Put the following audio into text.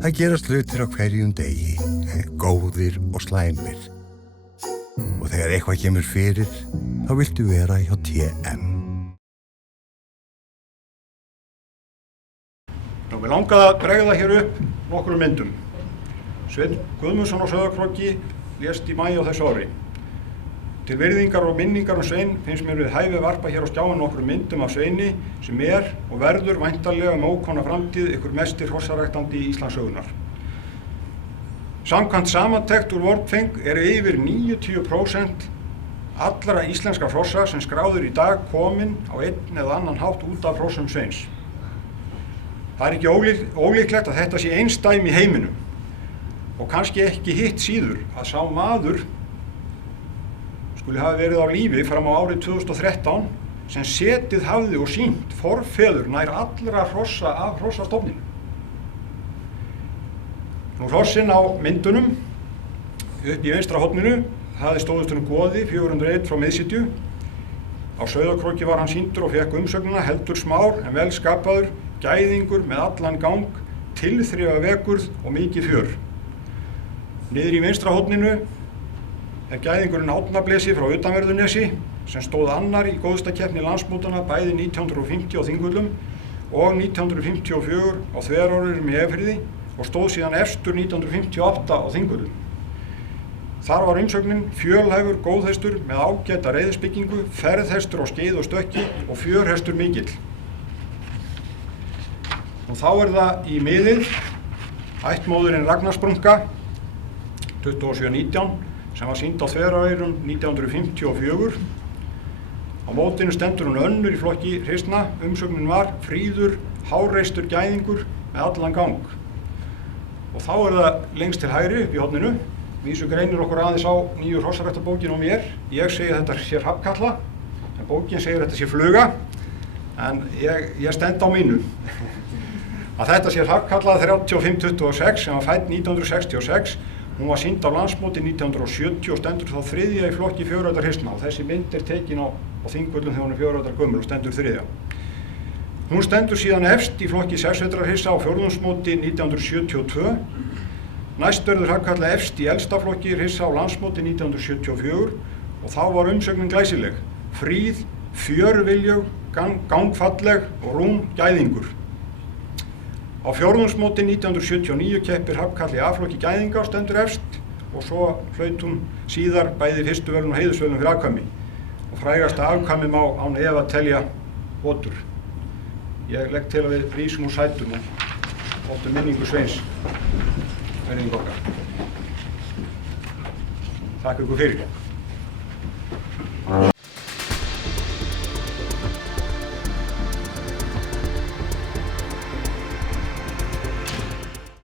Það gerast hlutir á hverjum degi, góðir og slæmir. Og þegar eitthvað kemur fyrir, þá viltu vera hjá TM. Mér langaði að bregða hér upp nokkrum myndum. Sveinn Guðmundsson á Sauðárkróki lést í maí á þessu ári. Til virðingar og minningar Svein finnst mér við hæfi varpa hér á skjáin nokkrum myndum af Sveini sem og verður væntanlega ókomna framtíð ykkur mesti hrossaræktandi Íslandssögunnar. Samkvæmt samantekt úr Worldfeng yfir 90% allra íslenskra hrossa sem skráður í dag komin á einn eða annan hátt út af hrossum Sveins. Það ekki ólíklegt að þetta sé einsdæmi í heiminum og kannski ekki hitt síður að sá maður skuli hafa verið á lífi fram á árið 2013 sem setið hafði og sýnt forfeður nær allra hrossa af hrossastofninu. Hrossin á myndunum upp í vinstra horninu hafði stóðust goði 401 frá Miðsitju. Á Sauðárkróki var hann sýndur og fekk umsögnina heldur smár en vel skapaður, gæðingur með allan gang, tilþrifavekurð og mikið fjör. Niður í vinstra horninu gæðingurinn Árnablesi frá Utanverðunesi sem stóð annar í góðstakeppni landsmótana bæði 1950 á Þingvöllum og 1954 á Þveráraurum í Efriði og stóð síðan efstur 1958 á Þingvöllum. Þar var umsögnin fjölhæfur góðhestur með ágæta reiðisbyggingu, ferðhestur á skeið og stökki og fjörhestur mikill. Og þá það í miðið ættmóðurinn Ragnarsprunga 2719 sem var sýnd á Þveráraurum 1954. Á mótinu stendur hún önnur í flokki hryssna. Umsögnin var fríður, háreistur gæðingur með allan gang. Og þá það lengst til hægri upp í horninu. Vísu greinir okkur aðeins á nýju hrossaræktarbókinu og mér. Ég segi að þetta sé hrafnkalla, en bókin segir að þetta sé fluga, en ég stend á mínu. Að þetta sé hrafnkalla 3526 sem var fædd 1966. Hún var sýnd á landsmóti 1970 og stendur þá þriðja í flokki fjöröldar hryssna og þessi mynd tekin á Þingvöllum þegar hún fjöröldar gömul og stendur þriðja. Hún stendur síðan efst í flokki 6 vetrar hryssa á fjórðungsmóti 1972. Næst verður hrafnkalla efst í elsta flokki hryssa á landsmóti 1974 og þá var umsögnin glæsileg. Fríð, fjörviljug, gangfalleg og rúm gæðingur. Á fjórðungsmóti 1979 keppir hrafnkalli A-flokki gæðinga og stendur efst og svo hlaut hún síðar bæði fyrstu verðlaun og heiðursverðlaun fyrir afkvæmi. Og frægasta afkvæmi má án efa telja otur. Ég legg til að við rísum úr sætum og óttum minningu Sveins. Verðing okkar. Takk ykkur fyrir.